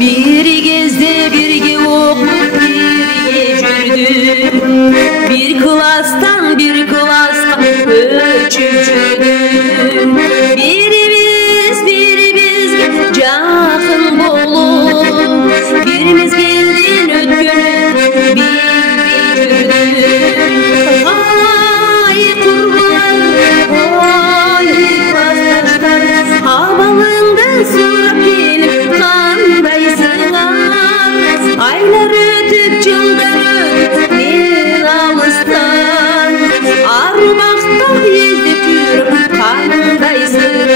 Bir gezde birge okup birge жүрдük. Bir klastan bir klasqa көчүп жүрдük. Biribizге жақын болуп, bir mezgilden өткөнүн билбей жүрдük. Ай курбулар, ой классташтар, абалыңдан сурап келип кандайсыңар? Айлар өтүп, жылдар өтүп, мен алыстан армакта эздеп жүрүп кандайсыңар?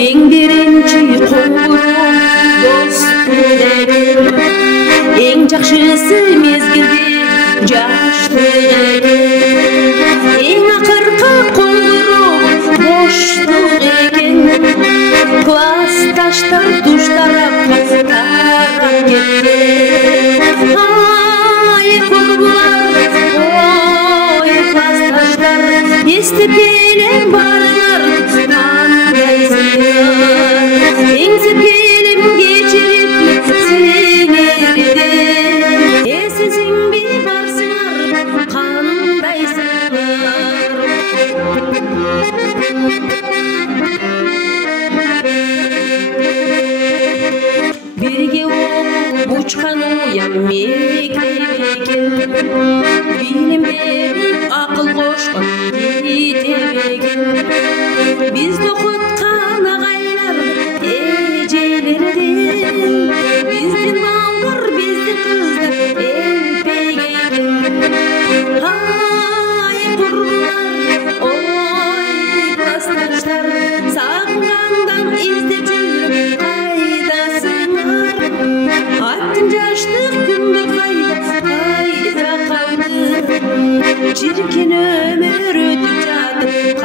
Эң биринчи коңгуроо достук экен, эң жакшысы мезгилде жаштык экен. Эң акыркы коңгуроо боштук экен, классташтар туш тарапка тарап кеткен. Ай курбулар, ой классташтар, эстеп келем барыңар кандайсыңар? Эңсеп келем кечирип силерди, эсесиңби барсыңар кандайсыңар? Birge okup учкан уям мектеп экен, билим берип акыл кошкон китеп экен. Бизди окуткан агайлар эжелерден, биздин балдар, биздин кыздар элпек экен. Ай курбулар, ой классташтар, сагынгандан издеп жүрүп кайдасыңар? Аттын жаштык күндө кайда калды? Чиркен өмүр өтүп жатып